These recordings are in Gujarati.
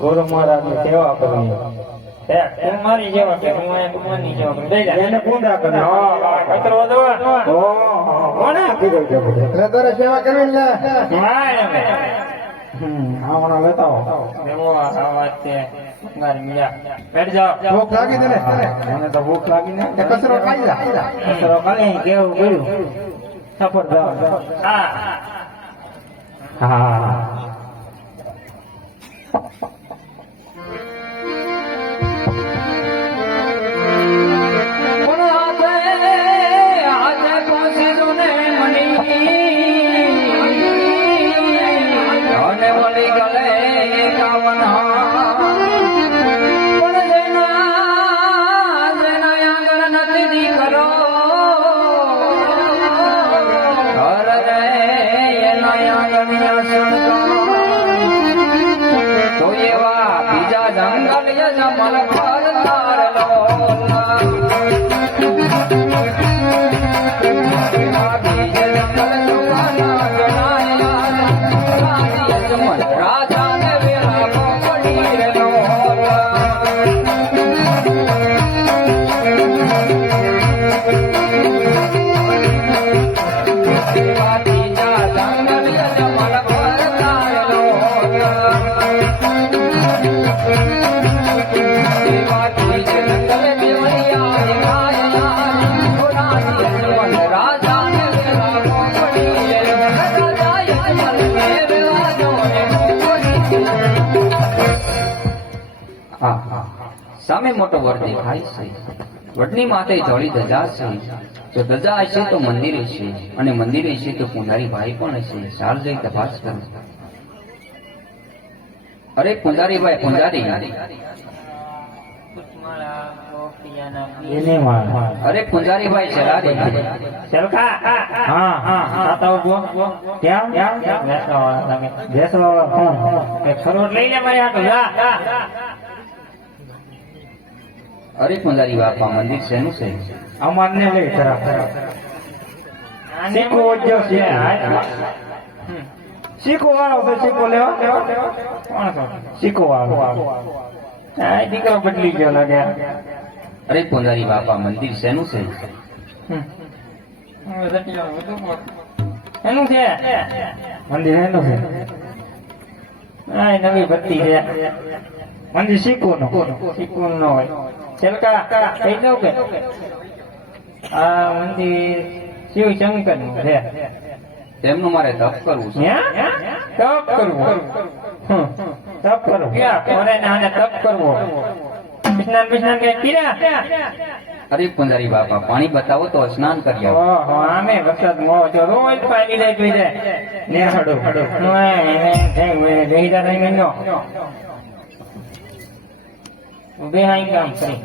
ગુરુ મહારાજની સેવા કરવી. તું મારી સેવા કર, હું અહીંયા ભગવાનની સેવા કરું. દઈ જા. એને પૂજા કરે. કચરો દવા. કોને આપી દઉં છે બધું? એટલે તારે સેવા કરવી ને. હા એમ. હમણાં લેતા હો. એવો આ વાત છે. મારી મિયા. બેઠ જાઓ. ભૂખ લાગી તને? મને તો ભૂખ લાગી ને. કચરો ખાઈ જા. કચરો ખાઈ કેવું કર્યું? સફર જાઓ. હા. હા. સામે મોટો વડ દેખાય છે. વડની માથે ધોળી ધજા છે. જો ધજા હશે તો મંદિર હશે, અને મંદિર હશે તો પુંજારી ભાઈ પણ હશે. ચાલ જઈ તપાસ કરો. અરે પુંજારી ભાઈ, પુંજારી. અરે પુંજારી ભાઈ ચલા દે. ચલકા. હા હા. આતા ઉભો. કેમ? બેસવા કોણ? એક ખરોટ લઈ લે મારી હાટુ. જા. અરે પુંજારી બાપા, મંદિર શેનું છે? અમારને લઈ ખરાબ. શીખો વજ્જો છે. શીખો વાળો તો શીખો લેવા. કોણ છો? શીખો વાળો. આ દીકરો બદલી ગયો લાગે. અરે પુંજારી બાપા, મંદિર શેનું છે? એનું છે મંદિર. એનું છે. નવી ભક્તિ છે. મંદિર શીખવું ન હોય. ચલકા કહી દઉં કે આ મંદિર શિવ શંકર નું છે. તેમનું મારે તપ કરવું છે. તપ કરવું. તપ કરવું. તપ કરવો. સ્નાન કઈ પીરા. અરે પુંજારી બાપા, પાણી બતાવો તો સ્નાન કરી આવો. આમે વરસાદ મોડો છો, રોજ પાણી લઈ પી જાય. ને બે હાઈ કામ કરી.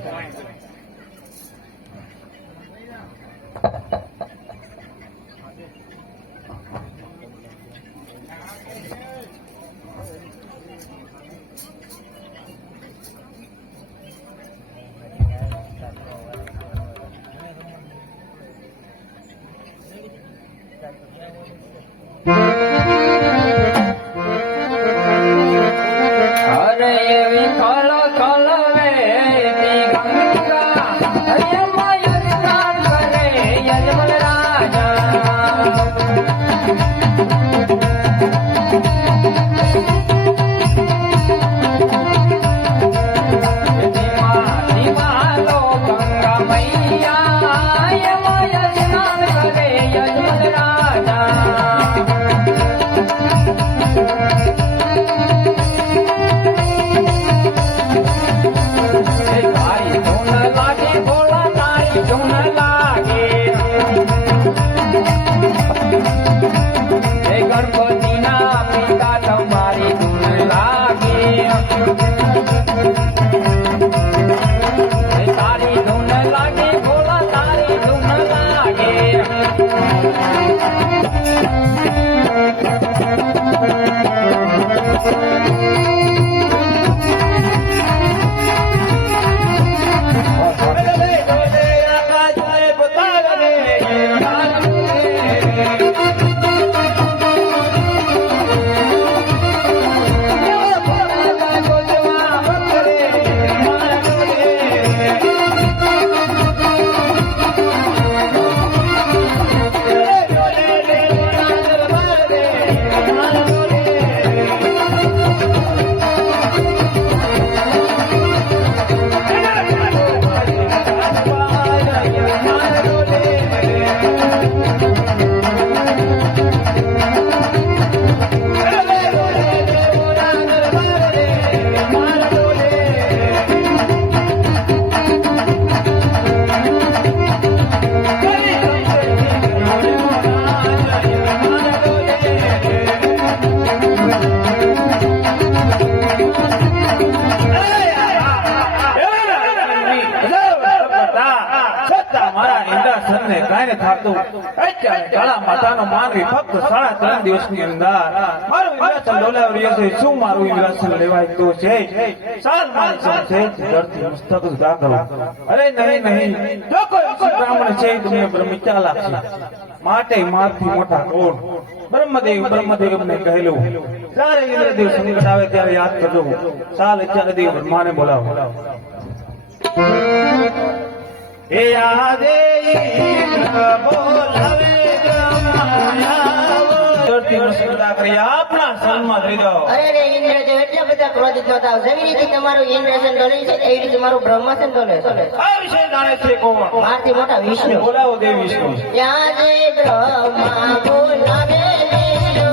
અરે એવી ખલો ખલો કાંઈ થાતું અત્યારે કાળા માતાનો માનવી ફક્ત 3.5 દિવસની અંદર મારું ઇન્દ્રાસન ડોલાવી રહ્યો છે. શું મારું ઇન્દ્રાસન લેવાય તો છે? ચાલ મારી સાથે ધરતી મસ્તક જુદા કરો. અરે નહીં, જો કોઈ બ્રાહ્મણ છે તમને બ્રહ્મચા લાગશે. માટે મારથી મોટા કોણ? બ્રહ્મદેવ ને કહેલું. જ્યારે ઇન્દ્રદેવ સંકટ આવે ત્યારે યાદ કરજો. ચાલ અત્યારે દેવ બ્રહ્માને બોલાવો. હે આદે ઇન્દ્ર બોલાવે ધરતી મસ્તક કરી આપણા સન્માન થઈ જાઓ. અરે રે ઇન્દ્ર જો એટલા બધા ક્રોધિત ન થાવ. જેવી રીતે તમારું ઇન્દ્રાસન ડોલે છે એવી રીતે મારું બ્રહ્માસન ડોલે છે. આ વિશે જાણે છે કોણ? મારથી મોટા વિષ્ણુ. બોલાવો દેવ વિષ્ણુ. યા દે બ્રહ્મા બોલાવે વિષ્ણુ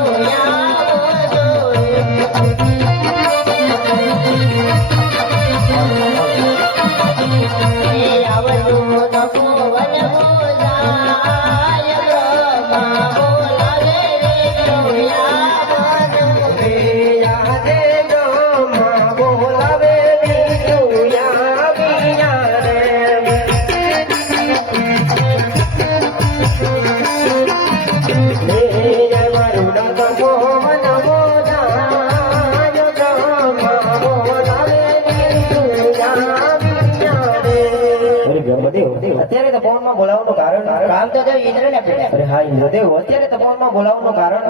અત્યારે તપોવનમાં બોલાવવાનું કારણ કામ તો દેવ ઇન્દ્ર ને પીડે. અરે હા ઇન્દ્રદેવ અત્યારે તપોવનમાં બોલાવવાનું કારણ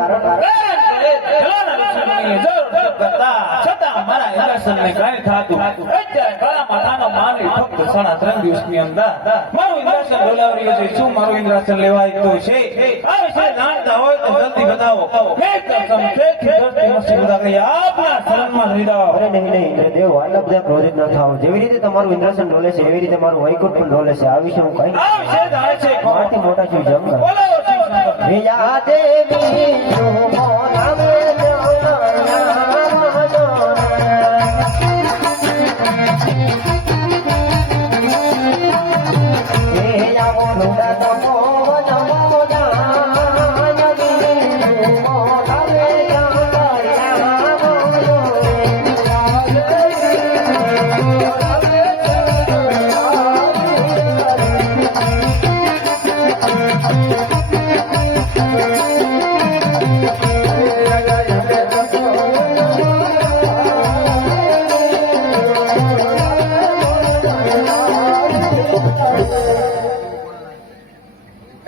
છતાં મારા ઇન્દ્રાસનને કાંઈ થાતું અત્યારે કાળા માતાનો માનવી ફક્ત 3.5 દિવસની અંદર મારું ઇન્દ્રાસન ડોલાવી રહ્યો છે. શું મારું ઇન્દ્રાસન લેવાય તો છે? આ વિશે જાણતા હોય તો જલ્દી બતાવો. મેં કસમ છે ધરતી મસ્તક જુદા કરી આપણા શરણમાં થઈ જાઓ. અરે નહીં ઇન્દ્રદેવ આટલા બધા ક્રોધિત ન થાવ. જેવી રીતે તમારું ઇન્દ્રાસન ડોલે છે એવી રીતે મારું વૈકુંઠ પણ ડોલે છે. આ વિશે હું કઈ આ વિશે જાણે છે કોણ? મારથી મોટા શિવ જંગલ બોલાવો શિવ શંકર. યા દેવી બોલાવે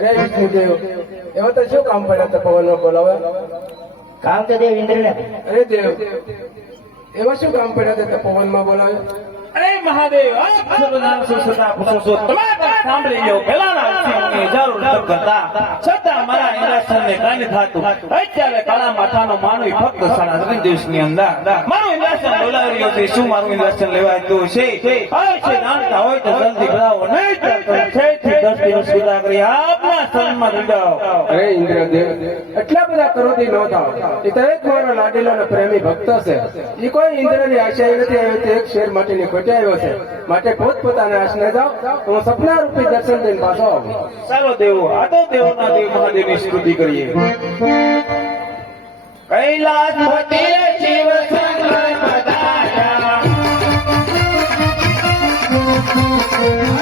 અરે વિષ્ણુદેવ એમાં તો શું કામ પડ્યા તપોવનમાં બોલાવે? કામ તો દેવ ઇન્દ્ર ને પીડે. અરે દેવ એમાં શું કામ પડ્યા તપોવનમાં બોલાવે? અરે મહાદેવ આપ સર્વનામ સુસતા પુરુષો તમે પણ સાંભળી લો. પેલાના સિંહની જરૂર તપ કરતા છતાં મારા ઇન્દ્રાસનને કાંઈ થાતું અત્યારે કાળા માથાનો માનવી ફક્ત 3.5 દિવસની અંદર મારું ઇન્દ્રાસન ડોલાવી રહ્યો છે. શું મારું ઇન્દ્રાસન લેવાય તો છે? આ વિશે જાણતા હોય તો જલ્દી કરાવો. નહીં તો છેથી 10 દિવસ સુધા કરી આપના શરણમાં થઈ જાઓ. અરે ઇન્દ્રદેવ એટલા બધા ક્રોધી ન થાવ. એ તો એક મારો લાડેલો અને પ્રેમી ભક્ત છે. એ કોઈ ઇન્દ્રની આશા નથી આવ્યો તે એક શેર માટેની ખોટે આવ્યો છે. માટે પોતપોતાના આશને જાઓ. હું સપના રૂપી દર્શન દઈને પાછો આવું. ચાલો દેવો આ તો દેવોના દેવ મહાદેવની સ્તુતિ કરીએ. કૈલાસ પતિ શિવ શંકર પધાર્યા.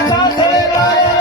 સાથે રાયને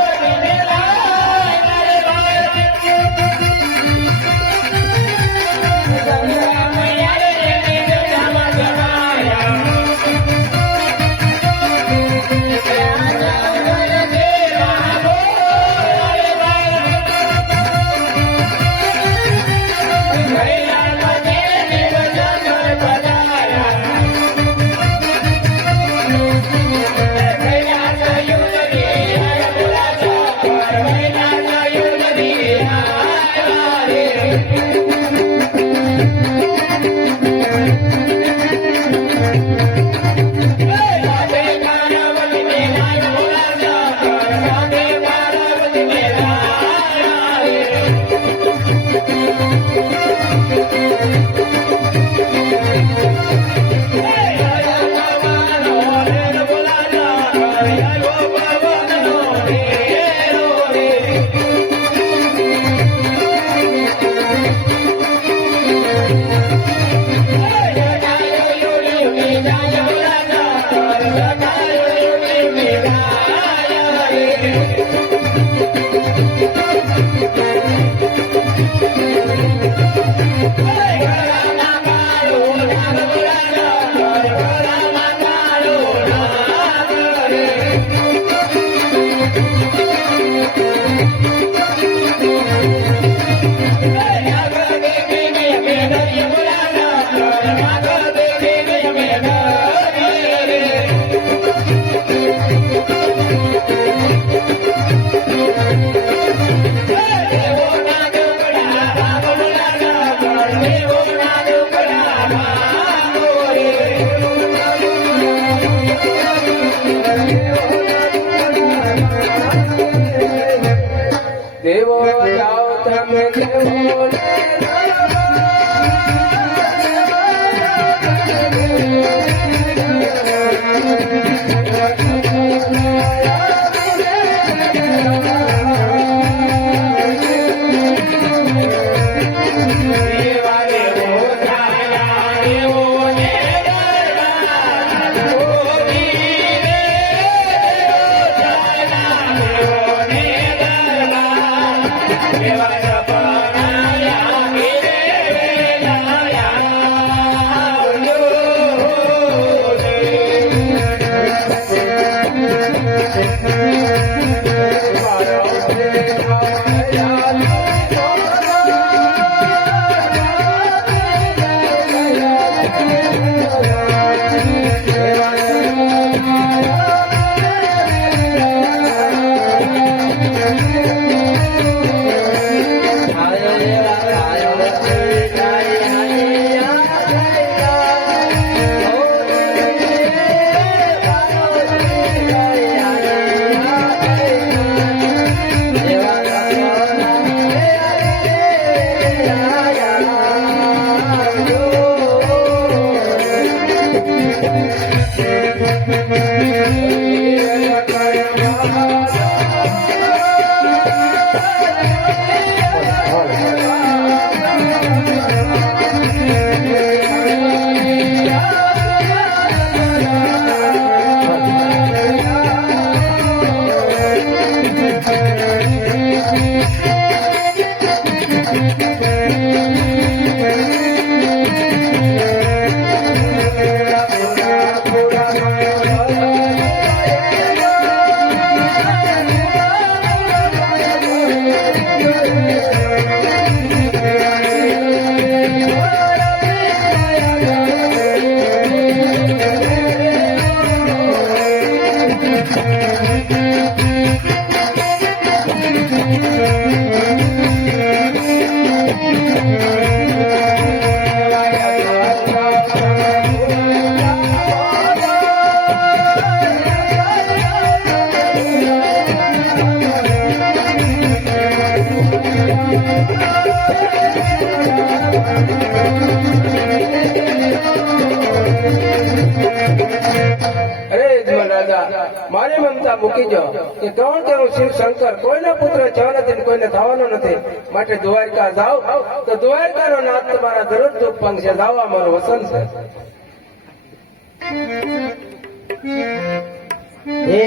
મારી મમતા મૂકી જાઓ કે ત્રણ કે હું શિવ શંકર કોઈનો પુત્ર થયો નથી ને કોઈને થવાનો નથી માટે દ્વારકા જાઓ તો દ્વારકાનો નાથ તમારા જરૂર દુઃખ પંખે જાઓ અમારો વસન છે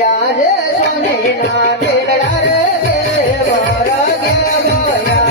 આજે સોનેના કેળા રે મારા ઘેર બોયા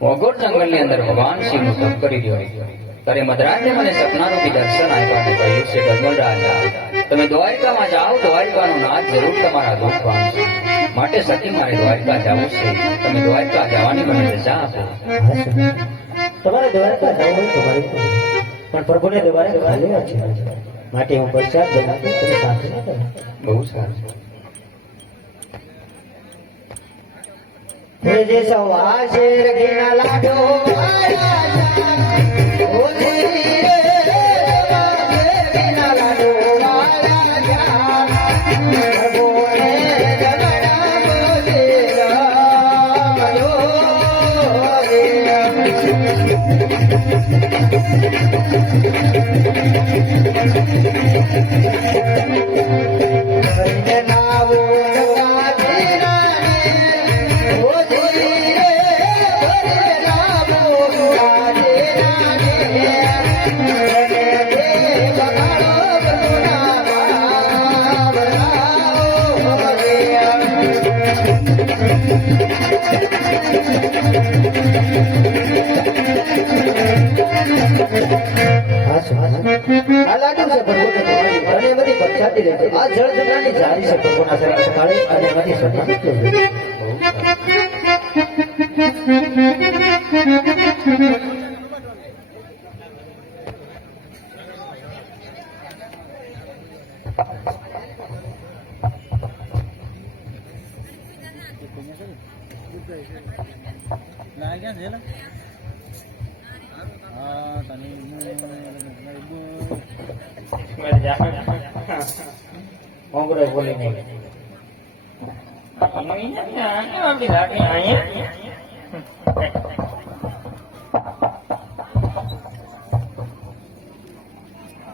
વગોર જંગલની અંદર ભગવાન શિવનું તપ કરી રહ્યો ત્યારે મધરાતે મને સપનારૂપી દર્શન આપ્યા અને કહ્યું છે ગગન રાજા તમે દ્વારકામાં જાઓ દ્વારકાનો નાથ જરૂર તમારા દુઃખ પામશે માટે સતી મારે દ્વારકા જવું છે તમે દ્વારકા જવાની મને રજા આપો તમારે દ્વારકા જવું હોય તો મારી પણ પ્રભુને દ્વારકા ખાલી છે માટે હું પશ્ચાત જણાવી તમે સાથે ન કરો. બહુ સારું જે સવા શેર ઘીના લાડો આયા ઓ ધીરે સવા શેર ઘીના લાડો આયા પ્રભુને જગડા બોલે નાવો આ લાડુ છે ભગવાન બધી પંચાયતી રહે છે આ જળ જંગલની જારી છે પ્રભુના શરીર કાળે અને એમાંથી સોના નીકળે છે મોંઘરો બોલી નહીં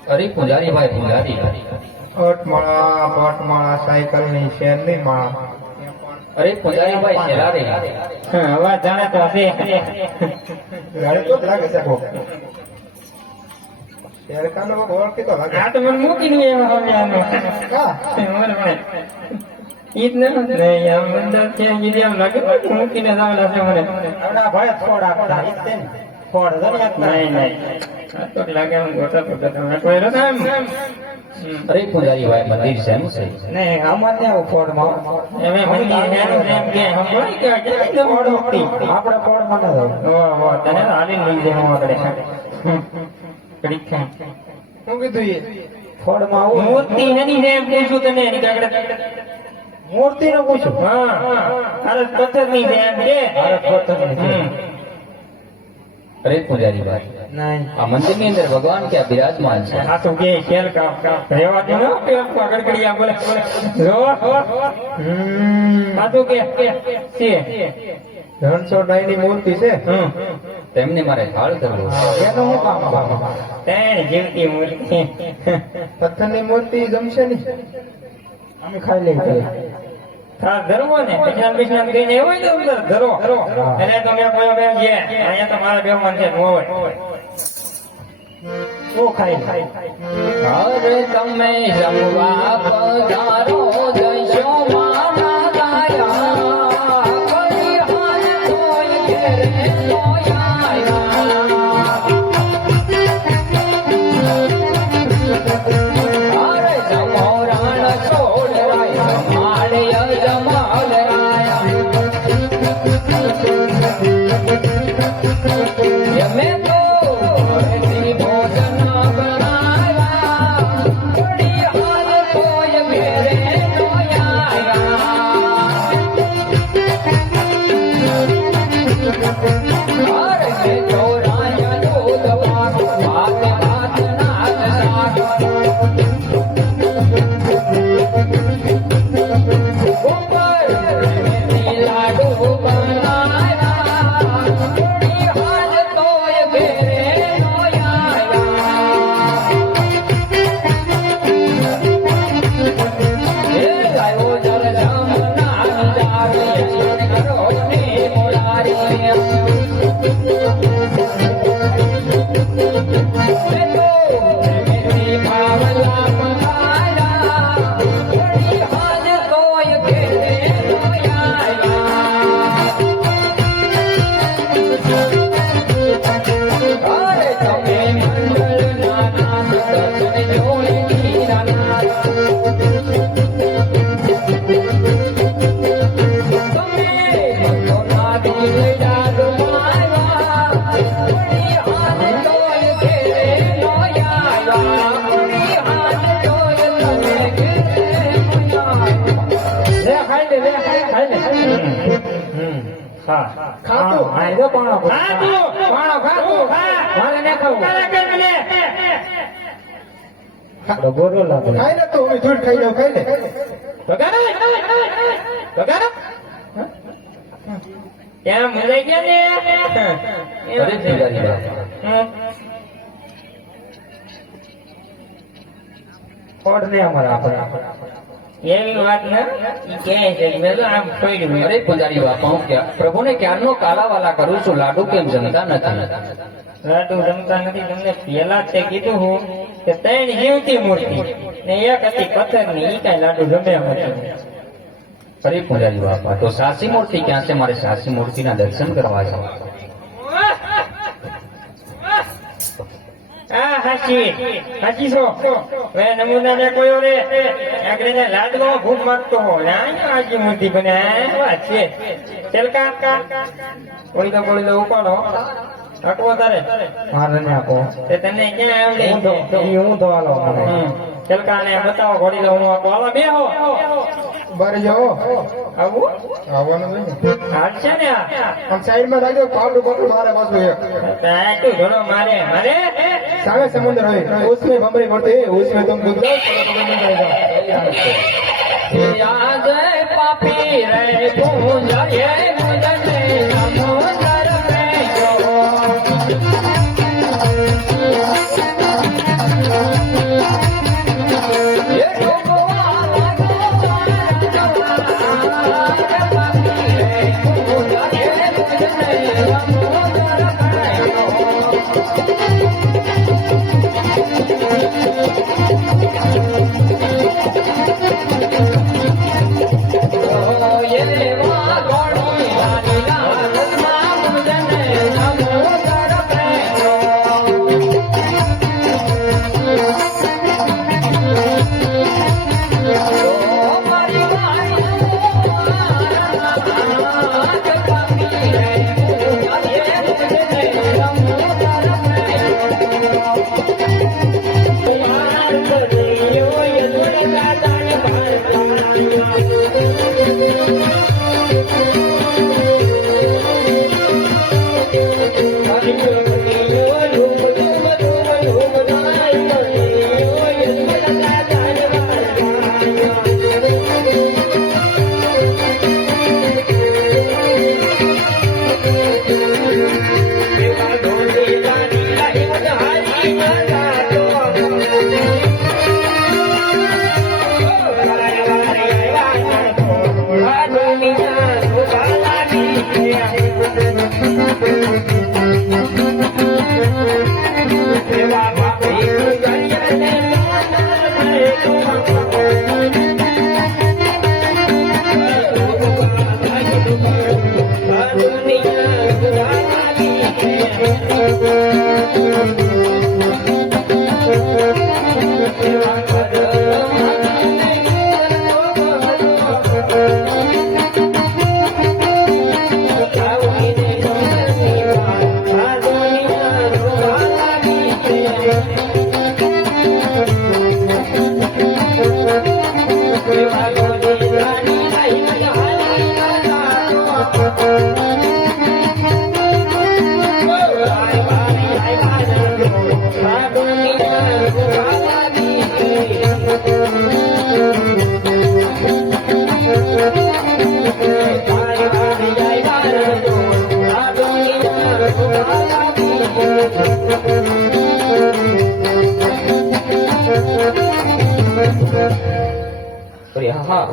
અરે પૂજારી ભાઈ પૂજારી પટમાળા સાયકલ ની શેર ની માળા અરે પૂજારી ભાઈ શેલારી અવાજ જાણે તો હશે ગાડી તો લાગે છે કોક શેર કાનો ઓળખી તો લાગે આ તો મને મૂકી દે હવે આનો હા ઈદ ને નહીં આમ અંદર ક્યાં ગીરી આમ લાગે મૂકીને જાવલા છે મને આવડા ભાઈ ફોડ આપતા ઈદ ને ફોડ નહીં આ તો લાગે હું ગોતા તો તમે કોઈ રસ એમ અરે પૂજારી ભાઈ મંદિર છે એમ છે નહીં આમાં ને ફોડ માં એમે મંદિર હેનું એમ કે હમ બોલી કે ફોડ હોતી આપણે ફોડ માં ના જાવ વાહ તને હાલી લઈ જવાનું આપણે કડીક હું કીધું એ ફોડ માં આવું મૂર્તિ નથી ને એમ પૂછું તને એની કાગડે મૂર્તિ નો પૂછું હા અરે પથ્થર ની છે એમ કે અરે પથ્થર ની અરે પૂજારી ભાઈ નહીં આ મંદિર ની અંદર ભગવાન ક્યાં બિરાજમાન છે આ તો કે ખેલ કા રેવા દે ને કે ગડગડિયા બોલે જો આ તો કે છે રણછોડરાય ની મૂર્તિ છે તેમને મારે હાળ કરવો એનું શું કામ તેણ જીવતી મૂર્તિ પથ્થર ની મૂર્તિ જમશે નહીં અમે ખાઈ લઈએ ખાસ ધરવો ને પૈસા પૈસા કહીને એવું હોય તો અંદર ધરો એને તો મેં કોઈ બેન છે અહીંયા તો મારા બે મન છે નો હોય ઓ ખાઈ અરે તમે જમવા પધારો જશો મારા ગાયા કોઈ હાલ કોઈ ઘેરે અરે જમોરાણ છોડ રાય માળે જમાલ રાયા યમે તો રેતી ભોજન બનાયા થોડી હાલ કોઈ ઘેરે નો આયા અરે કે ચોરાયા દૂધ વાળો વાત વાત નાગ ઉપર રેતી લાડુ બનાયા થોડી હાલ તોય ઘેરે નો આયા એ ગાયો જર જમના જાવે કરો ને મોરારી ગોરો લાગે ખાઈ લે તો હું ધૂળ ખાઈ જાઉં ખાઈ લે ત્યાં મલાઈ ગયા ને અરે પૂજારી ભાઈ ફોડ ને અમારા એવી વાત ને કે છે મેં તો આમ છોડ્યું અરે પૂજારી બાપા હું પ્રભુને ક્યારનો કાલાવાલા કરું છું લાડુ કેમ જમતા નથી લાડુ રમતા નથી તમને પેલા તે કીધું હું કે ત્રણ જીવતી મૂર્તિ ને એક હતી પથ્થર ની ઈ કઈ લાડુ જમે હતી અરે પૂજારી બાપા તો સાસી મૂર્તિ ક્યાં છે મારે સાસી મૂર્તિના દર્શન કરવા છે આ હાચી છો હવે નમૂનાને કોયો રે આગળ ને લાડવો ભૂખ માંગતો હોય આજી મૂર્તિ બને વાત છે ચલકા ઓળી તો ઉપાડો અટવો તારે મારે ને આપો તે તને ક્યાં આવડે હું તો હાલો ચલકા ને બતાવો ઘોડી લો હું આપો હાલો બેહો બારે જાઓ આવું આવવાનું હાલ છે ને આ આમ સાઈડ માં રાખજો પાવડું પાવડું મારે પાછું એક તું ઘણો મારે મારે सारे समुद्र है उसमें बमरी पड़ते हैं उसमें तुम डूब जाओ पापी रे पूजा ये मुझे समुद्र में जो ये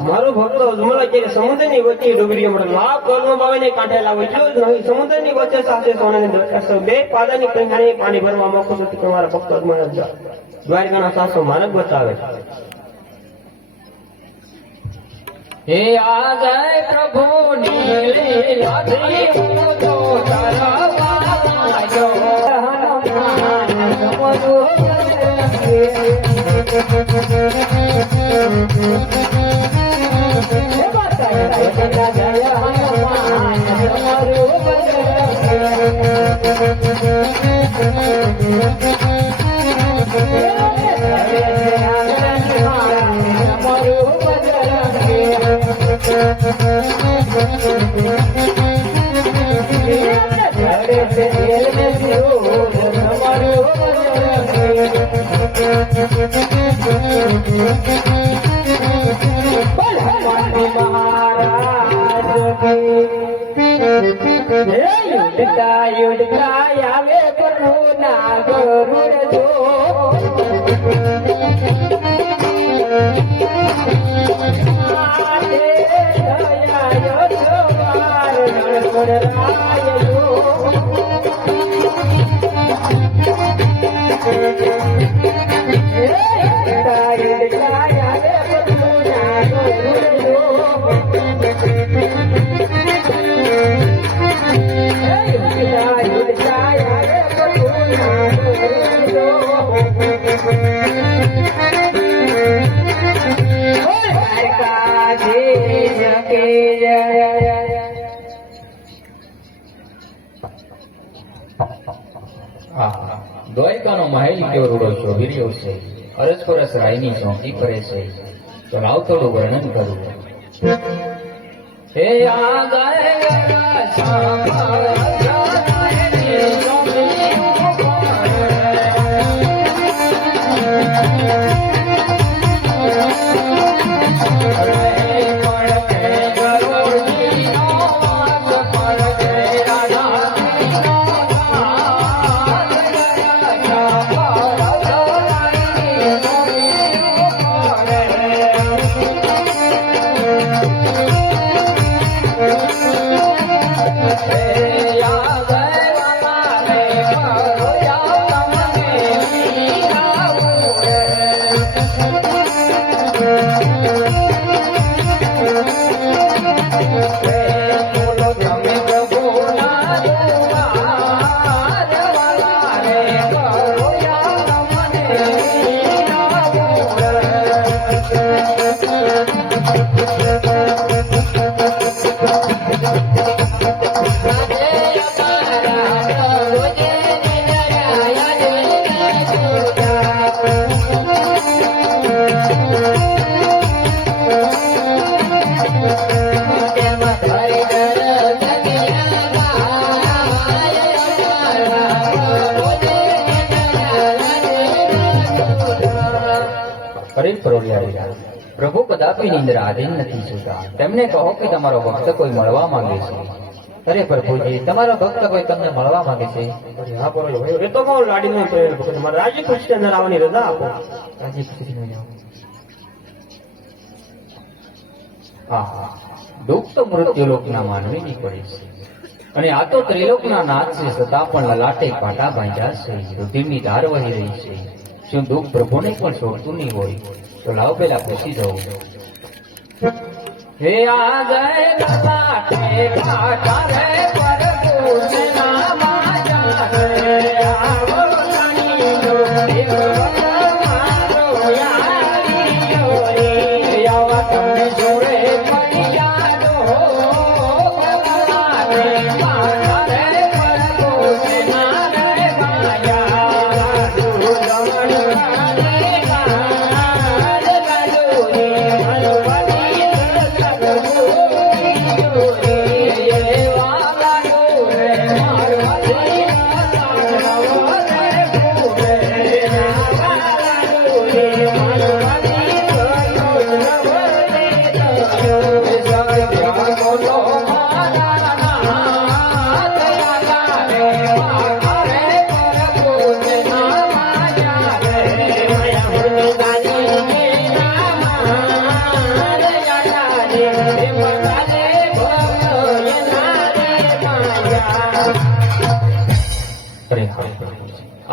મારો ભક્તો જમલા કે સમુદ્રની વચ્ચે ડુંગળી મળે લાભ ગોળમાં બાવીને કાંઠે લાવો એટલું જ નહીં સમુદ્રની વચ્ચે સાથે સોનાની બે પાદાની કંઠાની પાણી ભરવા મોકો નથી કે મારા ભક્તો અજમાન દ્વારકાના સાસો માનવ બતાવે હે આ જય પ્રભુ નીલીલા તો તારા જો આવે પ્રભુ ના ગરુડ જો Oh હા, દ્વારકાનો મહેલ કેવો રૂડો શોભી રહ્યો છે. અરસપરસ રાયની ચોકી કરે છે. તો લાવ થોડું વર્ણન કરું. હે આ દ્વારકા રાયની ચોકી પ્રભુ કદાપી નિંદ્રા આધીન નથી સુતા. તેમને કહો કે તમારો ભક્ત કોઈ મળવા માંગે છે. અરે પ્રભુજી, તમારો ભક્ત કોઈ તમને મળવા માંગે છે. હા બરોબર ભાઈ, એ તો કહું લાડી નો મારે રાજી ખુશી અંદર આવવાની રજા આપો. રાજી ખુશીથી જાઓ. હા, દુઃખ તો મૃત્યુલોકના માનવીની પડે છે, અને આ તો ત્રિલોકના નાથ છે. છતાં પણ લલાટે કાંટા બાંધ્યા છે, રુધિરની ધાર વહી રહી છે. શું દુઃખ પ્રભુને પણ છોડતું નહીં હોય? તો લાવ પેલા પૂછી જાઉં. હે આ જય લલાટે કાંટા રે પરપુરના માજા રે, આવો ગણી જો દેવ મારો યારીઓ રે, આવા તમને જોડે મળ્યા દો કલા રે, કાંટા રે પરપુરના રે માયા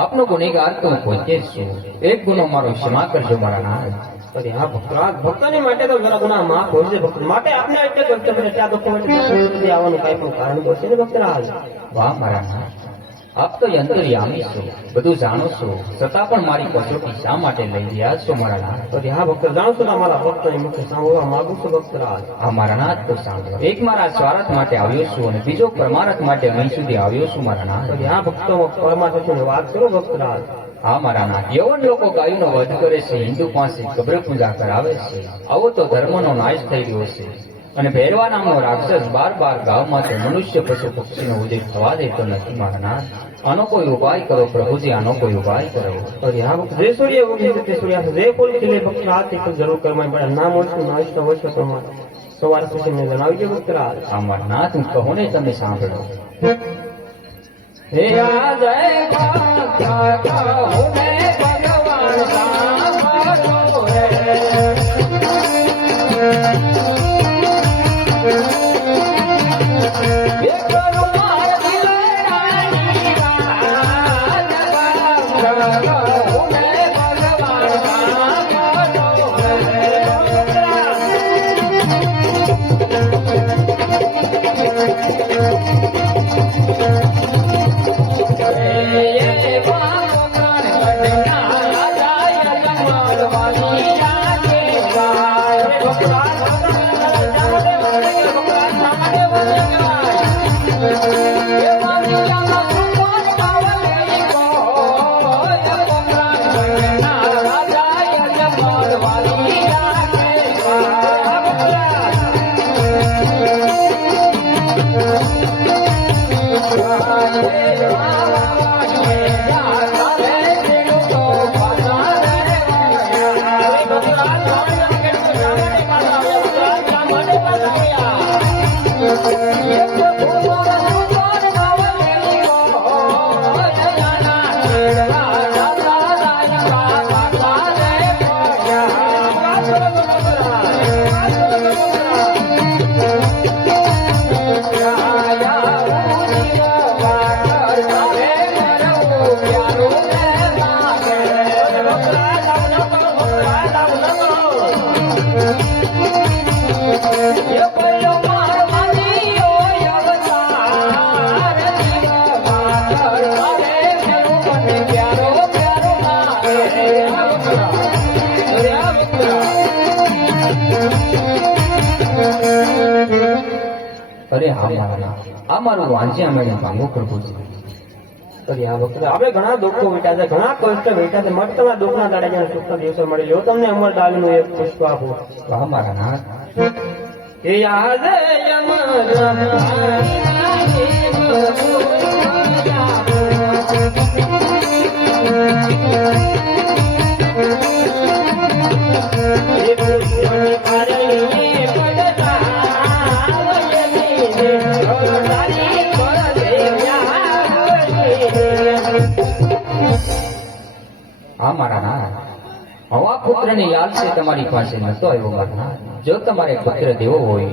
આપનો ગુનેગાર તો હું પોતે જ છું. એક ગુનો મારો ક્ષમા કરજો મારા નાથ. અરે હા ભક્તોની માટે તો જરા ગુના માફ હોય છે. ભક્ત માટે આપણે એટલે ભક્ત ત્યાં તો સુધી આવવાનું કઈ પણ કારણ બનશે ને ભક્ત હાલ. વાહ મારા નાથ, આપ તો અંતર્યામી છો, બધું જાણો છો, છતાં પણ મારી કસોટી શા માટે લઈ રહ્યા છો મારા નાથ? અરે હા ભક્ત જાણો છો તમારા ભક્તોની મુખે સાંભળવા માંગુ છું ભક્ત હાલ. આ મારા નાથ તો સાંભળો. એક મારા સ્વાર્થ માટે આવ્યો છું અને બીજો પરમાર્થ માટે અહીં સુધી આવ્યો છું મારા નાથ. અરે હા ભક્તો પરમાત્મા છે વાત કરો ભક્ત હાલ. હા મારા નાથ, યવન લોકો ગાયોનો વધ કરે છે, હિન્દુ પાસે કબ્ર પૂજા કરાવે છે. આવો તો ધર્મનો નાશ થઈ રહ્યો છે, અને ભેરવા નામનો રાક્ષસ બાર ગામમાંથી મનુષ્ય પશુ પક્ષીનો ઉદય થવા દેતો નથી મારા નાથ. આનો કોઈ ઉપાય કરો પ્રભુજી, આનો કોઈ ઉપાય કરો. અરે હા ભક્ત જે સૂર્ય ઉગી છે તે સૂર્ય જે ફૂલ ખીલે ભક્ત હાથ એક જરૂર કરવા પડે. ના મળશે ના ઈચ્છા હોય છે પ્રમાણે સવારે પછી જણાવજો ભક્ત હાલ. આ મારા નાથ, હું કહું ને તમે સાંભળો. હે આ જય ભક્ત કહું ને ભગવાન સાંભળો રે. અરે હા મારા આ મારું વાંચ્યા મેં ભાંગો કરવું છે. કરી આ વખતે આપણે ઘણા દુઃખો વેઠ્યા છે, ઘણા કષ્ટ વેઠ્યા છે. મત તમારા દુઃખના દાડા જ્યાં સુખના દિવસો મળી લો તમને અમર ડાલીનું એક પુષ્પ આપો. વાહ મારા નાથ. એ યાદ હા મારા નાથ. હવા પુત્રની લાલસે તમારી પાસે નતો આવ્યો મારા નાથ. જો તમારે પુત્ર દેવો હોય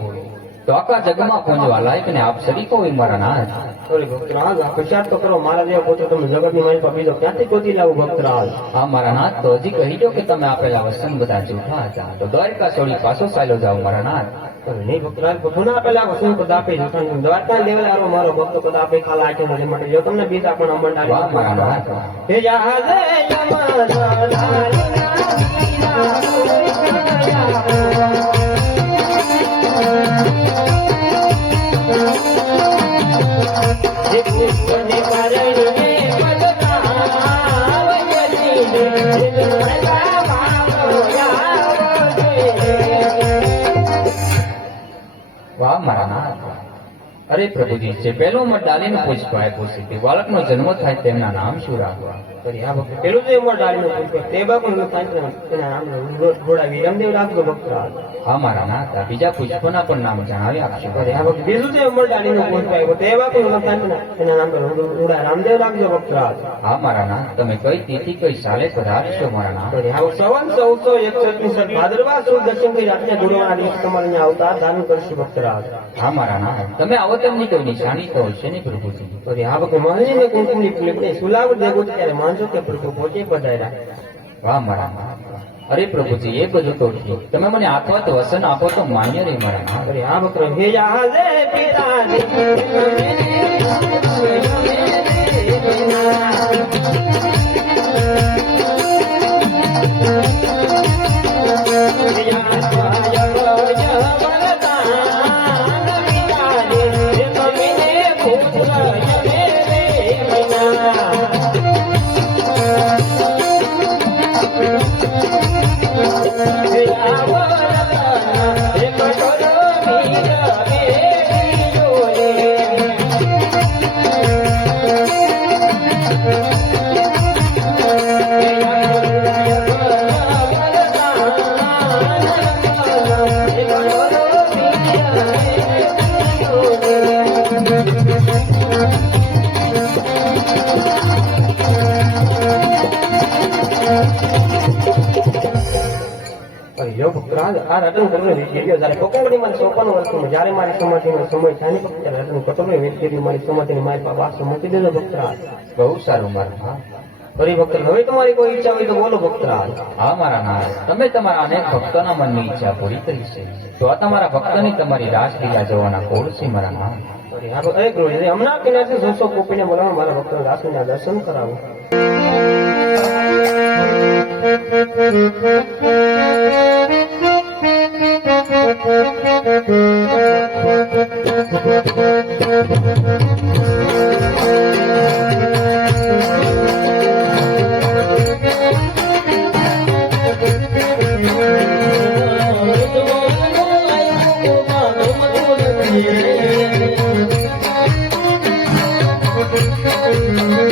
તો આખા જગમાં પૂંજવા લાયક ને આપ શરીકો હોય મારા નાથ. સોરી ભક્તરાજ આ પશ્ચાત તો કરો. મારા જેવો પોતે તમે જગતની મારી પર બીજો ક્યાંથી ગોતી લાવું ભક્તરાજ? હા મારા નાથ. તો હજી કહી દો કે તમે આપેલા વસન બધા જૂઠા હતા તો દ્વારકા છોડી પાછો ચાલ્યો જાઓ મારા નાથ. નહીં ભક્તરાજ પુના પેલા વસન પદ આપે દ્વારકા લેવલ આવો મારો ભક્ત પદ આપે ખાલા આટે મને માટે જો તમને બીજા પણ અમર વાહ મારા ડાલી નાથ. હે યાદ વાહ મારા નાથ. અરે પ્રભુજી જે પહેલો મત ડાલીને પુષ્પ આપ્યું છે તે બાળકનો જન્મ થાય તેમના નામ શું રાખવા? કરી આ વખતે પેલું તો અમર ડાલીનું પુષ્પ તે બાપુ તેના નામ ઘોડાવી રામદેવ રાખજો ભક્તરાજ. હા મારા નાથ. આ બીજા પુષ્પના પણ નામ જણાવી આપશો. કરી આ વખતે બીજું તો અમર ડાલીનું પુષ્પ આવ્યું તે બાપુ તેના નામ ઘોડા રામદેવ રાખજો ભક્તરાજ. હા મારા નાથ. તમે કઈ તિથિ કઈ સાલે પધારશો મારા નાથ? કરી આ સવન 1461 ભાદરવા સુદ દશમી રાત્રે ગુરુવારના દિવસે તમારે અહીંયા અવતાર ધારણ કરશું ભક્તરાજ. હા મારા નાથ. તમે આવો તેમની કોઈ નિશાની તો હશે ને પ્રભુજી? કરી આ વખતે મહારાજને કુમકુમની ફૂલે સુલાવટ દેવું ત્યારે માનશો કે પ્રભુ પોતે પધાર્યા. વાહ મારા નાથ. અરે પ્રભુજી એ બધું તો ઠીક. તમે મને આત્મત વસન આપો તો માન્ય રે મારા નાથ. કરી આ વખતે હે યાદે આ રટન કરવું વેચી ગયો જયારે કોકંગડી મારી 56 વર્ષમાં જયારે મારી સમાધિનો સમય થાય ને ત્યારે રટન કટોરો વેચી મારી સમાધિની મારી પાસે વાસો મૂકી દેજો ભક્તરાજ. બહુ સારું મારા નાથ. ફરી ભક્ત હવે તમારી કોઈ ઈચ્છા હોય તો બોલો ભક્તરાજ. હા મારા નાથ. તમે તમારા અનેક ભક્તોના મનની ઈચ્છા પૂરી કરી છે તો આ તમારા ભક્તની તમારી રાસલીલા જોવાના કોળ છે મારા નાથ. ફરી આ એક રોજ હમણાં કિનારથી 200 કોપીને બોલાવો મારા ભક્તો રાસલીલા દર્શન કરાવો. Oh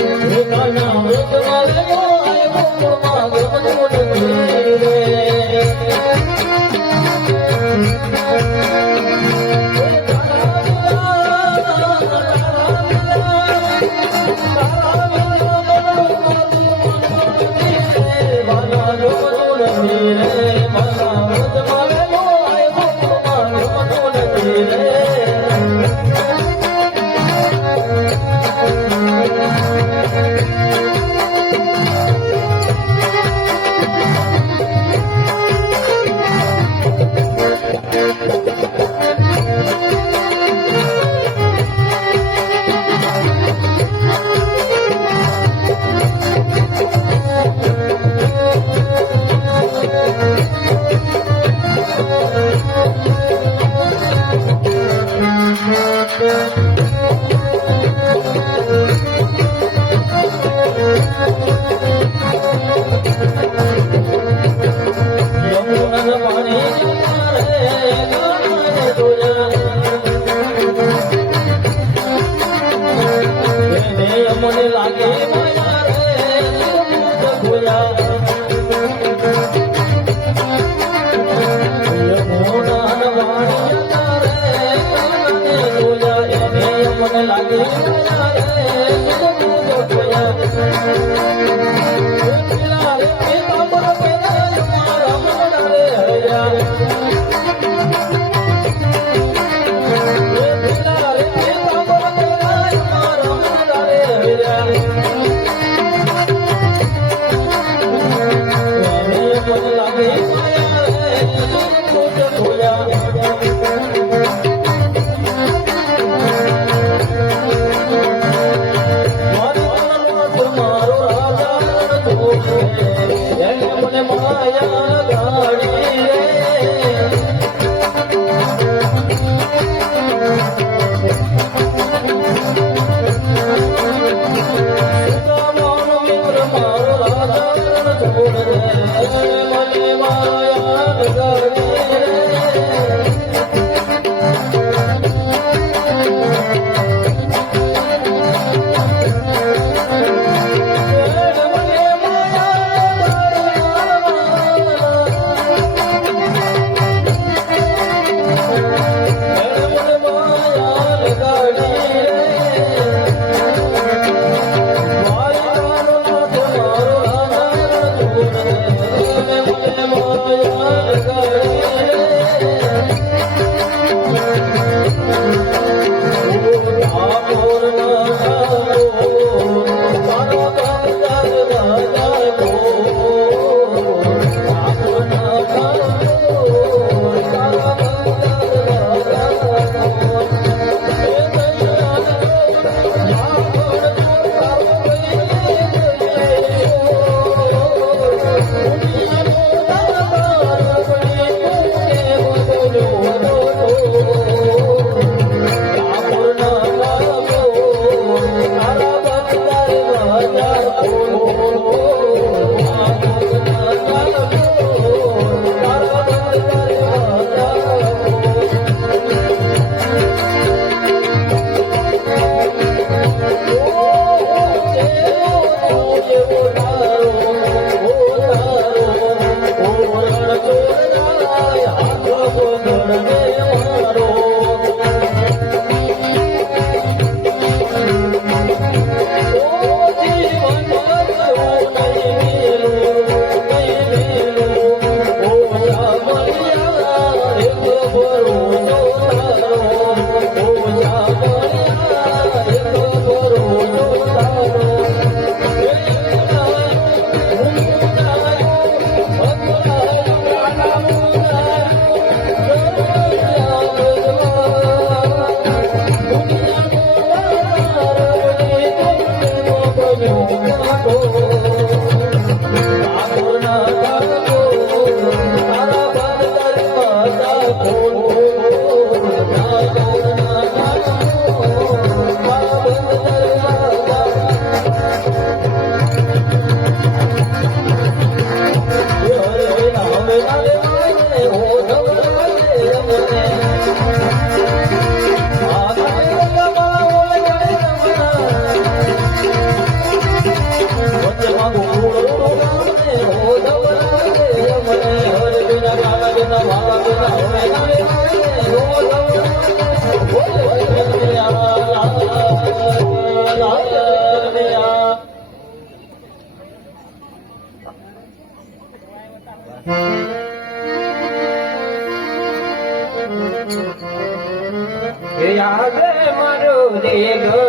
મારું રે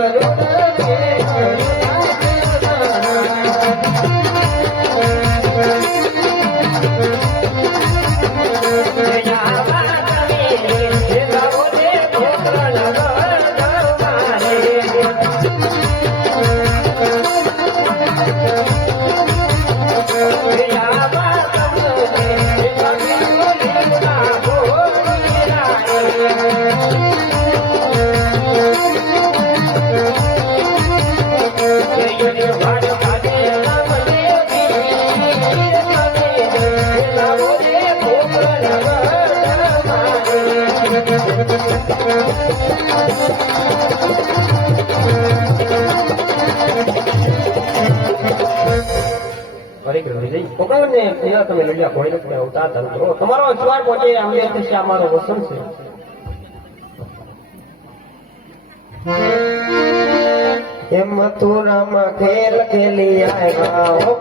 તમે લડ્યા કોઈ નથી આવતા તંત્રો તમારો અજવાળ પહોંચે અમને થશે અમારો વસંત છે એમ મથુરામાં ખેલ ખેલી આવ્યા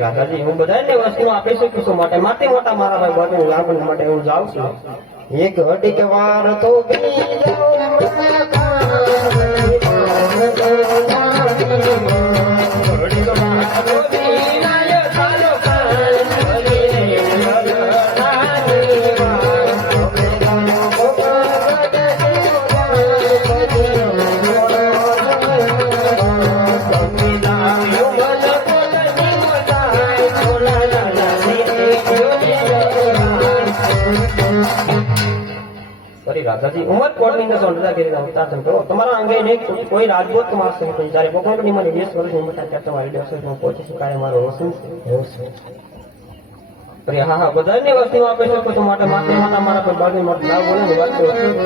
રાધાજી હું બધાને વસ્તુ આપી શકું છું માટે મોટા મારા ભાઈ બને લાગણ માટે હું જાઉં છું એક ઘડીક વાર તો રાધાજી ઉમરકોટની અંદર સંડતા કરી આવતા સંતો તમારા અંગે કોઈ રાજગોત મારશે નહીં જ્યારે ભગવાનની મને 20 વર્ષની ઉંમર થાય તમારી 10 વર્ષમાં પહોંચી શકાય મારો રોશન છે હા બધાની વસ્તુ આપી શકો છો માટે મારા કોઈ બાજુ માટે ના બોલે વાત